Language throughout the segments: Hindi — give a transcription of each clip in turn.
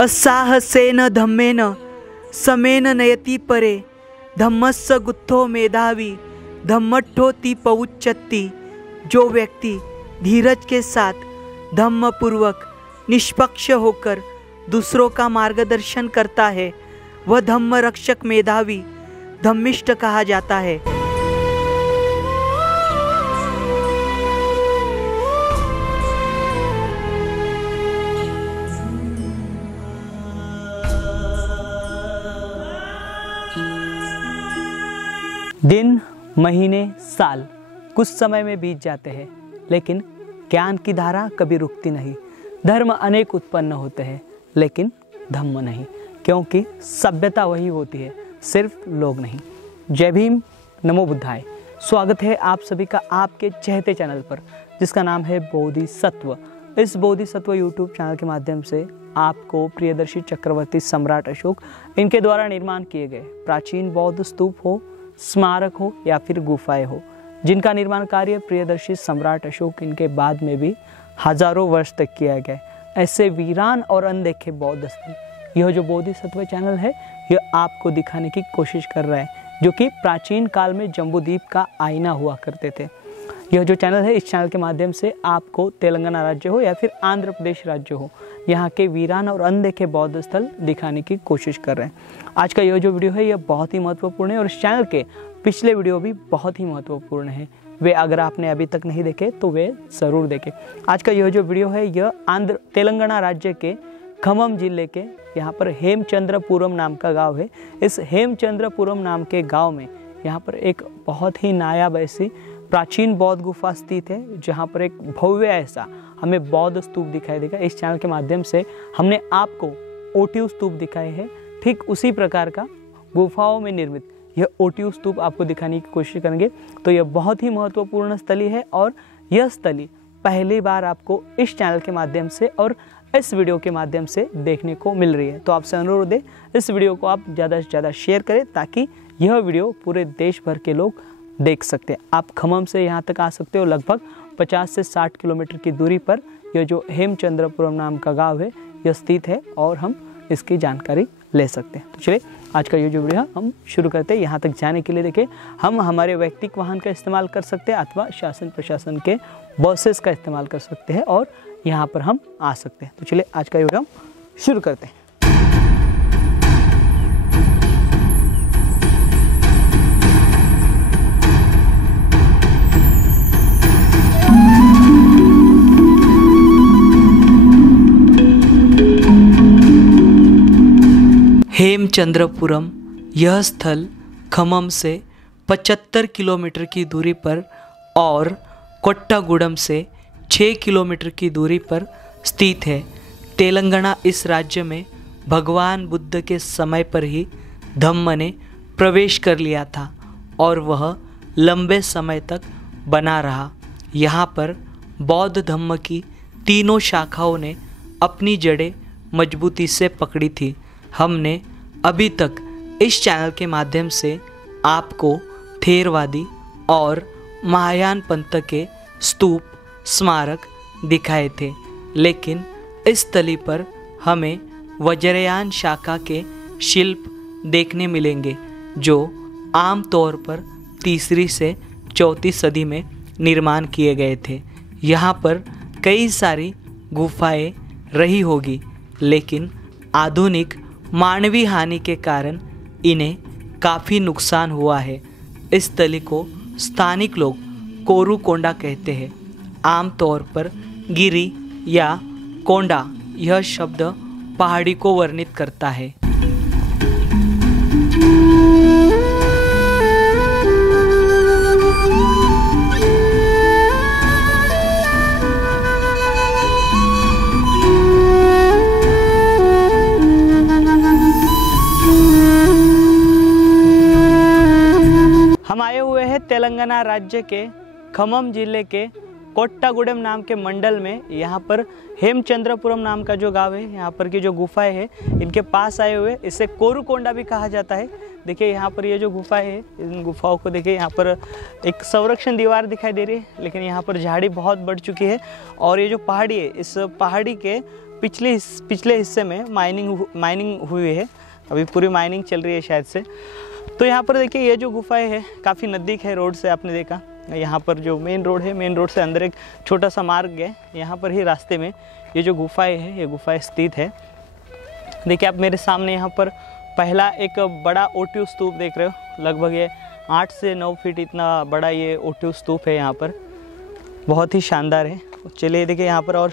असाहसेन धम्मेन समेन नयति परे धम्मस्य गुत्थो मेधावी धम्मट्ठोति पउच्चति। जो व्यक्ति धीरज के साथ धम्म पूर्वक निष्पक्ष होकर दूसरों का मार्गदर्शन करता है वह धम्म रक्षक मेधावी धम्मिष्ठ कहा जाता है। दिन, महीने, साल कुछ समय में बीत जाते हैं, लेकिन ज्ञान की धारा कभी रुकती नहीं। धर्म अनेक उत्पन्न होते हैं, लेकिन धम्म नहीं, क्योंकि सभ्यता वही होती है, सिर्फ लोग नहीं। जय भीम, नमो बुद्धाय। स्वागत है आप सभी का आपके चहेते चैनल पर, जिसका नाम है बोधिसत्व। इस बोधिसत्व यूट्यूब चैनल के माध्यम से आपको प्रियदर्शी चक्रवर्ती सम्राट अशोक इनके द्वारा निर्माण किए गए प्राचीन बौद्ध स्तूप हो, स्मारक हो या फिर गुफाएं हो, जिनका निर्माण कार्य प्रियदर्शी सम्राट अशोक इनके बाद में भी हजारों वर्ष तक किया गया, ऐसे वीरान और अनदेखे बौद्ध स्थल यह जो बोधिसत्व चैनल है यह आपको दिखाने की कोशिश कर रहा है, जो कि प्राचीन काल में जम्बूद्वीप का आईना हुआ करते थे। यह जो चैनल है, इस चैनल के माध्यम से आपको तेलंगाना राज्य हो या फिर आंध्र प्रदेश राज्य हो, यहाँ के वीरान और अनदेखे बौद्ध स्थल दिखाने की कोशिश कर रहे हैं। आज का यह जो वीडियो है यह बहुत ही महत्वपूर्ण है और इस चैनल के पिछले वीडियो भी बहुत ही महत्वपूर्ण है। वे अगर आपने अभी तक नहीं देखे तो वे ज़रूर देखें। आज का यह जो वीडियो है यह तेलंगाना राज्य के खम्मम जिले के यहाँ पर हेमचंद्रपुरम नाम का गाँव है। इस हेमचंद्रपुरम नाम के गाँव में यहाँ पर एक बहुत ही नायाब ऐसी प्राचीन बौद्ध गुफा स्थित है, जहाँ पर एक भव्य ऐसा हमें बौद्ध स्तूप दिखाई देगा। इस चैनल के माध्यम से हमने आपको ओटिव स्तूप दिखाए हैं, ठीक उसी प्रकार का गुफाओं में निर्मित यह ओटिव स्तूप आपको दिखाने की कोशिश करेंगे। तो यह बहुत ही महत्वपूर्ण स्थली है और यह स्थली पहली बार आपको इस चैनल के माध्यम से और इस वीडियो के माध्यम से देखने को मिल रही है। तो आपसे अनुरोध है इस वीडियो को आप ज़्यादा से ज़्यादा शेयर करें, ताकि यह वीडियो पूरे देश भर के लोग देख सकते हैं। आप खम्मम से यहाँ तक आ सकते हो, लगभग 50 से 60 किलोमीटर की दूरी पर यह जो हेमचंद्रपुरम नाम का गांव है यह स्थित है और हम इसकी जानकारी ले सकते हैं। तो चलिए आज का ये जो वीडियो हम शुरू करते हैं। यहाँ तक जाने के लिए देखिए हम हमारे व्यक्तिगत वाहन का इस्तेमाल कर सकते हैं अथवा शासन प्रशासन के बसेस का इस्तेमाल कर सकते हैं और यहाँ पर हम आ सकते हैं। तो चलिए आज का वीडियो हम शुरू करते हैं। हेमचंद्रपुरम यह स्थल खम्मम से 75 किलोमीटर की दूरी पर और कोट्टागुडम से 6 किलोमीटर की दूरी पर स्थित है। तेलंगाना इस राज्य में भगवान बुद्ध के समय पर ही धम्म ने प्रवेश कर लिया था और वह लंबे समय तक बना रहा। यहाँ पर बौद्ध धम्म की तीनों शाखाओं ने अपनी जड़ें मजबूती से पकड़ी थी। हमने अभी तक इस चैनल के माध्यम से आपको थेरवादी और महायान पंथ के स्तूप, स्मारक दिखाए थे, लेकिन इस स्थली पर हमें वज्रयान शाखा के शिल्प देखने मिलेंगे, जो आमतौर पर 3री से 4थी सदी में निर्माण किए गए थे। यहाँ पर कई सारी गुफाएं रही होगी, लेकिन आधुनिक मानवीय हानि के कारण इन्हें काफ़ी नुकसान हुआ है। इस स्थली को स्थानिक लोग कोरुकोंडा कहते हैं। आमतौर पर गिरी या कोंडा यह शब्द पहाड़ी को वर्णित करता है। हम आए हुए हैं तेलंगाना राज्य के खम्मम जिले के कोट्टागुडेम नाम के मंडल में। यहाँ पर हेमचंद्रपुरम नाम का जो गांव है, यहाँ पर की जो गुफाएं है इनके पास आए हुए, इसे कोरुकोंडा भी कहा जाता है। देखिए यहाँ पर ये जो गुफाएं है, इन गुफाओं को देखिए, यहाँ पर एक संरक्षण दीवार दिखाई दे रही है, लेकिन यहाँ पर झाड़ी बहुत बढ़ चुकी है और ये जो पहाड़ी है, इस पहाड़ी के पिछले हिस्से में माइनिंग हुई है, अभी पूरी माइनिंग चल रही है शायद से। तो यहाँ पर देखिए ये जो गुफाएं है काफ़ी नज़दीक है रोड से, आपने देखा यहाँ पर जो मेन रोड है, मेन रोड से अंदर एक छोटा सा मार्ग है, यहाँ पर ही रास्ते में ये जो गुफाएं है, ये गुफाएं स्थित है। देखिए आप मेरे सामने यहाँ पर पहला एक बड़ा ओटिव स्तूप देख रहे हो, लगभग ये 8 से 9 फीट इतना बड़ा ये ओटिव स्तूप है यहाँ पर, बहुत ही शानदार है। चलिए देखिए यहाँ पर, और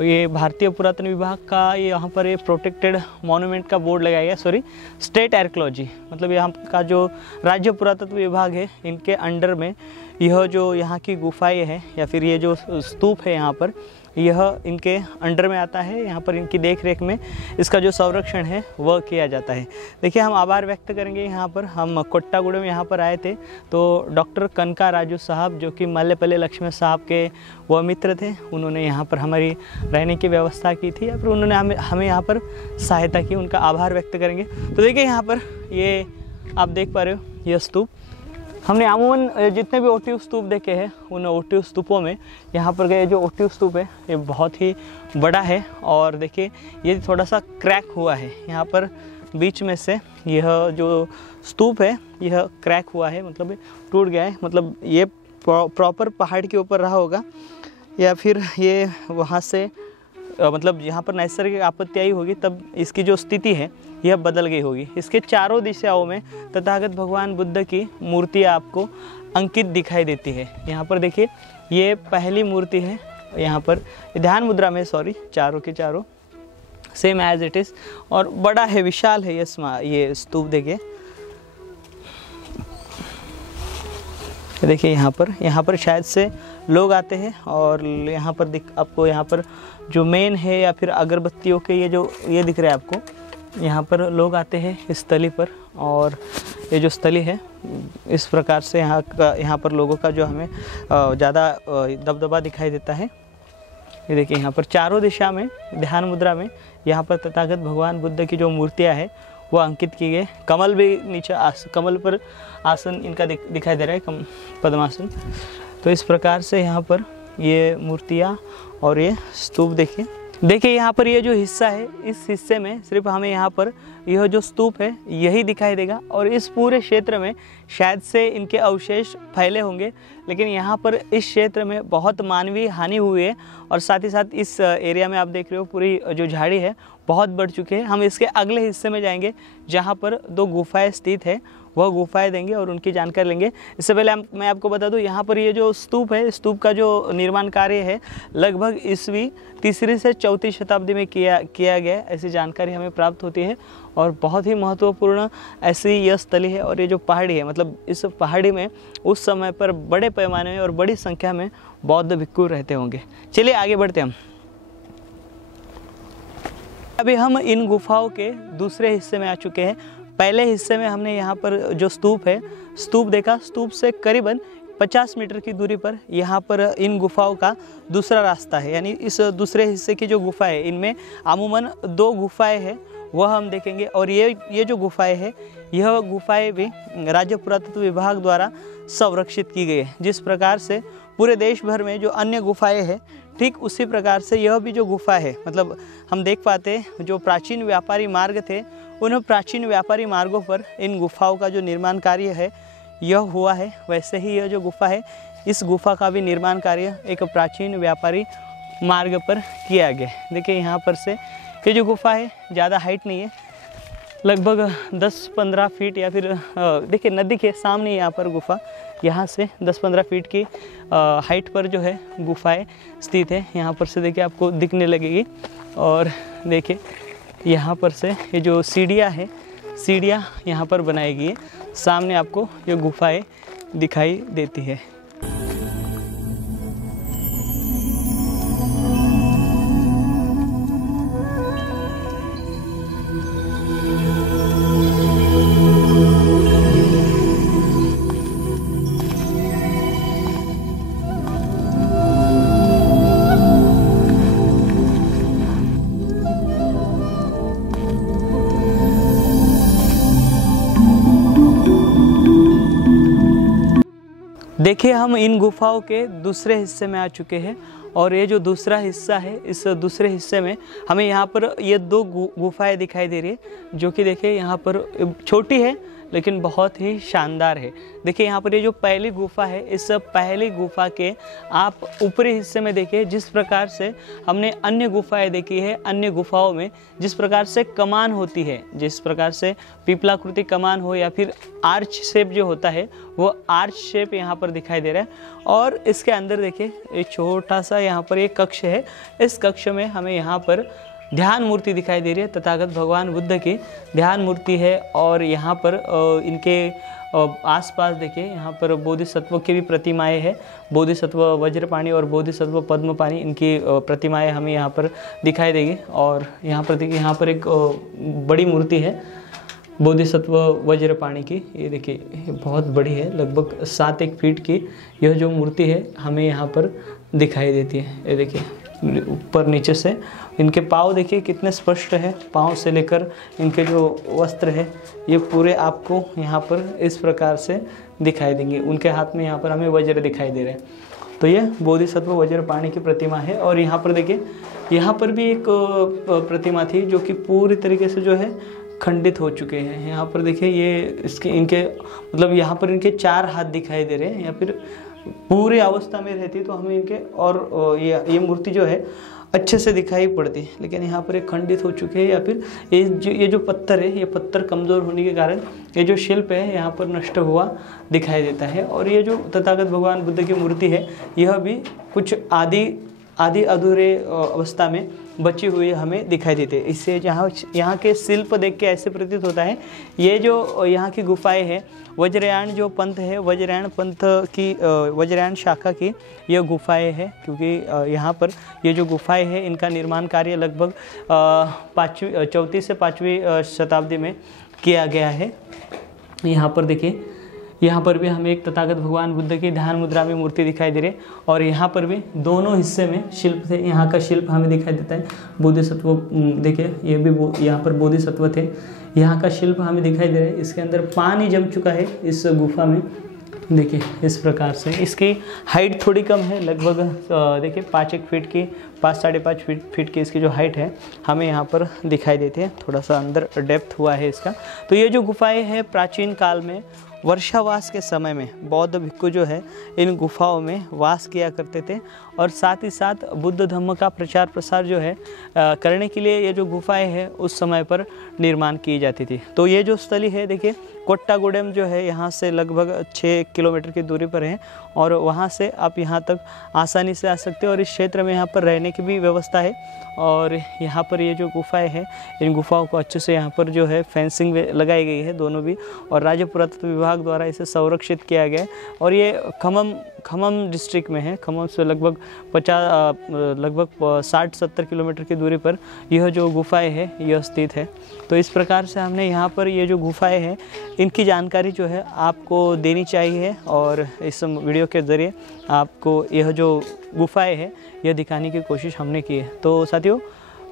ये भारतीय पुरातन विभाग का ये यहाँ पर ये प्रोटेक्टेड मॉन्यूमेंट का बोर्ड लगाया गया, सॉरी स्टेट आर्कियोलॉजी, मतलब यहाँ का जो राज्य पुरातत्व विभाग है इनके अंडर में यह जो यहाँ की गुफाएं है या फिर ये जो स्तूप है यहाँ पर, यह इनके अंडर में आता है। यहाँ पर इनकी देख रेख में इसका जो संरक्षण है वह किया जाता है। देखिए हम आभार व्यक्त करेंगे, यहाँ पर हम कोट्टागुड़े यहाँ पर आए थे तो डॉक्टर कनका राजू साहब जो कि मल्लेपल्ले लक्ष्मण साहब के वह मित्र थे, उन्होंने यहाँ पर हमारी रहने की व्यवस्था की थी या फिर उन्होंने हमें यहाँ पर सहायता की, उनका आभार व्यक्त करेंगे। तो देखिए यहाँ पर ये आप देख पा रहे हो यह स्तूप, हमने अमूमन जितने भी ओटिव स्तूप देखे हैं उन ओटिव स्तूपों में यहाँ पर गए जो ओटिव स्तूप है ये बहुत ही बड़ा है, और देखिए ये थोड़ा सा क्रैक हुआ है यहाँ पर बीच में से, यह जो स्तूप है यह क्रैक हुआ है, मतलब टूट गया है, मतलब ये प्रॉपर पहाड़ के ऊपर रहा होगा या फिर ये वहाँ से मतलब यहाँ पर नैसर्गिक आपत्ति आई होगी तब इसकी जो स्थिति है यह बदल गई होगी। इसके चारों दिशाओं में तथागत भगवान बुद्ध की मूर्ति आपको अंकित दिखाई देती है। यहाँ पर देखिए ये पहली मूर्ति है, यहाँ पर ध्यान मुद्रा में, सॉरी, चारों के चारों सेम एज इट इज़, और बड़ा है, विशाल है ये स्तूप। देखिए यहाँ पर शायद से लोग आते हैं, और यहाँ पर आपको यहाँ पर जो मेन है या फिर अगरबत्तियों के ये दिख रहा है आपको, यहाँ पर लोग आते हैं इस स्थली पर, और ये जो स्थली है इस प्रकार से यहाँ पर लोगों का जो हमें ज़्यादा दबदबा दिखाई देता है। ये देखिए यहाँ पर चारों दिशा में ध्यान मुद्रा में यहाँ पर तथागत भगवान बुद्ध की जो मूर्तियाँ हैं वो अंकित की गई। कमल भी नीचे कमल पर आसन इनका दिखाई दे रहा है, पद्मासन। तो इस प्रकार से यहाँ पर ये मूर्तियाँ और ये स्तूप देखिए यहाँ पर ये जो हिस्सा है, इस हिस्से में सिर्फ हमें यहाँ पर यह जो स्तूप है यही दिखाई देगा, और इस पूरे क्षेत्र में शायद से इनके अवशेष फैले होंगे, लेकिन यहाँ पर इस क्षेत्र में बहुत मानवीय हानि हुई है, और साथ ही साथ इस एरिया में आप देख रहे हो पूरी जो झाड़ी है बहुत बढ़ चुके हैं। हम इसके अगले हिस्से में जाएंगे जहाँ पर 2 गुफाएँ स्थित है, वह गुफाएं देंगे और उनकी जानकारी लेंगे। इससे पहले मैं आपको बता दूं, यहाँ पर ये जो स्तूप है, स्तूप का जो निर्माण कार्य है लगभग ईस्वी 3री से 4थी शताब्दी में किया गया, ऐसी जानकारी हमें प्राप्त होती है। और बहुत ही महत्वपूर्ण ऐसी यह स्थली है, और ये जो पहाड़ी है, मतलब इस पहाड़ी में उस समय पर बड़े पैमाने में और बड़ी संख्या में बौद्ध भिक्खु रहते होंगे। चलिए आगे बढ़ते हम। अभी हम इन गुफाओं के दूसरे हिस्से में आ चुके हैं। पहले हिस्से में हमने यहाँ पर जो स्तूप है, स्तूप देखा, स्तूप से करीबन 50 मीटर की दूरी पर यहाँ पर इन गुफाओं का दूसरा रास्ता है, यानी इस दूसरे हिस्से की जो गुफा है इनमें अमूमन 2 गुफाएं हैं, वह हम देखेंगे। और ये जो गुफाएं है, यह गुफाएं भी राज्य पुरातत्व विभाग द्वारा संरक्षित की गई है। जिस प्रकार से पूरे देश भर में जो अन्य गुफाएं हैं, ठीक उसी प्रकार से यह भी जो गुफा है, मतलब हम देख पाते हैं जो प्राचीन व्यापारी मार्ग थे, उन प्राचीन व्यापारी मार्गों पर इन गुफाओं का जो निर्माण कार्य है यह हुआ है। वैसे ही यह जो गुफा है, इस गुफा का भी निर्माण कार्य एक प्राचीन व्यापारी मार्ग पर किया गया। देखिए यहाँ पर से ये जो गुफा है ज़्यादा हाइट नहीं है, लगभग 10-15 फीट, या फिर देखिए नदी के सामने यहाँ पर गुफा, यहाँ से 10-15 फीट की हाइट पर जो है गुफाएं स्थित है। यहाँ पर से देखिए आपको दिखने लगेगी, और देखिए यहाँ पर से ये जो सीढ़ियाँ है, सीढ़ियाँ यहाँ पर बनाई गई है, सामने आपको ये गुफाएं दिखाई देती है। देखिए हम इन गुफाओं के दूसरे हिस्से में आ चुके हैं, और ये जो दूसरा हिस्सा है, इस दूसरे हिस्से में हमें यहाँ पर ये दो गुफाएं दिखाई दे रही है, जो कि देखिए यहाँ पर छोटी है लेकिन बहुत ही शानदार है। देखिए यहाँ पर ये जो पहली गुफा है, इस पहली गुफा के आप ऊपरी हिस्से में देखिए जिस प्रकार से हमने अन्य गुफाएं देखी है, अन्य गुफाओं में जिस प्रकार से कमान होती है, जिस प्रकार से पीपलाकृति कमान हो या फिर आर्च शेप जो होता है, वो आर्च शेप यहाँ पर दिखाई दे रहा है। और इसके अंदर देखिए एक छोटा सा यहाँ पर एक कक्ष है। इस कक्ष में हमें यहाँ पर ध्यान मूर्ति दिखाई दे रही है, तथागत भगवान बुद्ध की ध्यान मूर्ति है। और यहाँ पर इनके आसपास देखिए यहाँ पर बोधिसत्वों की भी प्रतिमाएं है, बोधिसत्व वज्रपाणि और बोधिसत्व पद्मपाणि, इनकी प्रतिमाएं हमें यहाँ पर दिखाई देगी। और यहाँ पर देखिए यहाँ पर एक बड़ी मूर्ति है बोधिसत्व वज्रपाणि की, ये देखिए बहुत बड़ी है, लगभग 7-1 फीट की यह जो मूर्ति है हमें यहाँ पर दिखाई देती है। ये देखिए ऊपर नीचे से इनके पाँव देखिए कितने स्पष्ट है, पाँव से लेकर इनके जो वस्त्र है ये पूरे आपको यहाँ पर इस प्रकार से दिखाई देंगे। उनके हाथ में यहाँ पर हमें वज्र दिखाई दे रहे हैं। तो ये बोधिसत्व वज्रपाणि की प्रतिमा है। और यहाँ पर देखिए यहाँ पर भी एक प्रतिमा थी जो कि पूरी तरीके से जो है खंडित हो चुके हैं। यहाँ पर देखिए ये इनके मतलब यहाँ पर इनके 4 हाथ दिखाई दे रहे हैं, या फिर पूरी अवस्था में रहती तो हमें इनके और ये मूर्ति जो है अच्छे से दिखाई पड़ती, लेकिन यहाँ पर ये खंडित हो चुके हैं, या फिर ये जो पत्थर है, ये पत्थर कमज़ोर होने के कारण ये जो शिल्प है यहाँ पर नष्ट हुआ दिखाई देता है। और ये जो तथागत भगवान बुद्ध की मूर्ति है यह भी कुछ आधी अधूरे अवस्था में बची हुई हमें दिखाई देती है। इससे यहाँ के शिल्प देख के ऐसे प्रतीत होता है ये जो यहाँ की गुफाएं हैं, वज्रयान जो पंथ है, वज्रयान पंथ की वज्रयान शाखा की यह गुफाएं हैं, क्योंकि यहाँ पर ये जो गुफाएं हैं इनका निर्माण कार्य लगभग 4वीं से 5वीं शताब्दी में किया गया है। यहाँ पर देखिए यहाँ पर भी हमें एक तथागत भगवान बुद्ध की ध्यान मुद्रा में मूर्ति दिखाई दे रही है। और यहाँ पर भी दोनों हिस्से में शिल्प थे, यहाँ का शिल्प हमें दिखाई देता है बोधिसत्व, देखिए ये भी यहाँ पर बोधिसत्व थे, यहाँ का शिल्प हमें दिखाई दे रहा है। इसके अंदर पानी जम चुका है इस गुफा में, देखिए इस प्रकार से। इसकी हाइट थोड़ी कम है, लगभग देखिए 5-1 फीट की, 5-5.5 फीट की इसकी जो हाइट है हमें यहाँ पर दिखाई देती है। थोड़ा सा अंदर डेप्थ हुआ है इसका। तो ये जो गुफाएं हैं प्राचीन काल में वर्षावास के समय में बौद्ध भिक्खु जो है इन गुफाओं में वास किया करते थे, और साथ ही साथ बुद्ध धम्म का प्रचार प्रसार जो है करने के लिए ये जो गुफाएं हैं उस समय पर निर्माण की जाती थी। तो ये जो स्थली है देखिए कोट्टागुडेम जो है यहाँ से लगभग 6 किलोमीटर की दूरी पर है, और वहाँ से आप यहाँ तक आसानी से आ सकते हो। और इस क्षेत्र में यहाँ पर रहने की भी व्यवस्था है। और यहाँ पर ये जो गुफाएं हैं इन गुफाओं को अच्छे से यहाँ पर जो है फेंसिंग लगाई गई है दोनों भी, और राज्य पुरातत्व विभाग द्वारा इसे संरक्षित किया गया है। और ये खम्मम डिस्ट्रिक्ट में है। खम्मम से लगभग 60-70 किलोमीटर की दूरी पर यह जो गुफाएं है यह स्थित है। तो इस प्रकार से हमने यहाँ पर ये जो गुफाएं हैं इनकी जानकारी जो है आपको देनी चाहिए, और इस वीडियो के ज़रिए आपको यह जो गुफाएं हैं यह दिखाने की कोशिश हमने की है। तो साथियों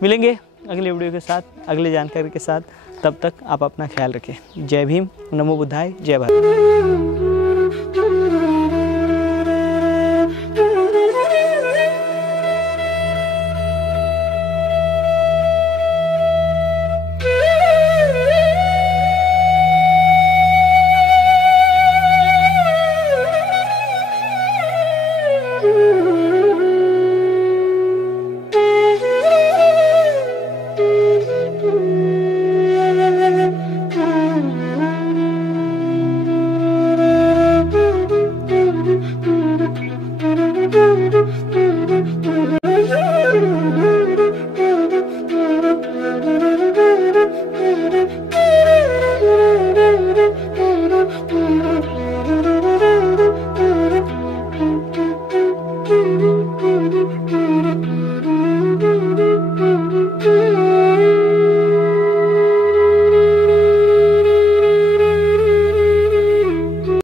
मिलेंगे अगले वीडियो के साथ, अगले जानकारी के साथ। तब तक आप अपना ख्याल रखें। जय भीम, नमो बुद्धाय, जय भारत। Thank you.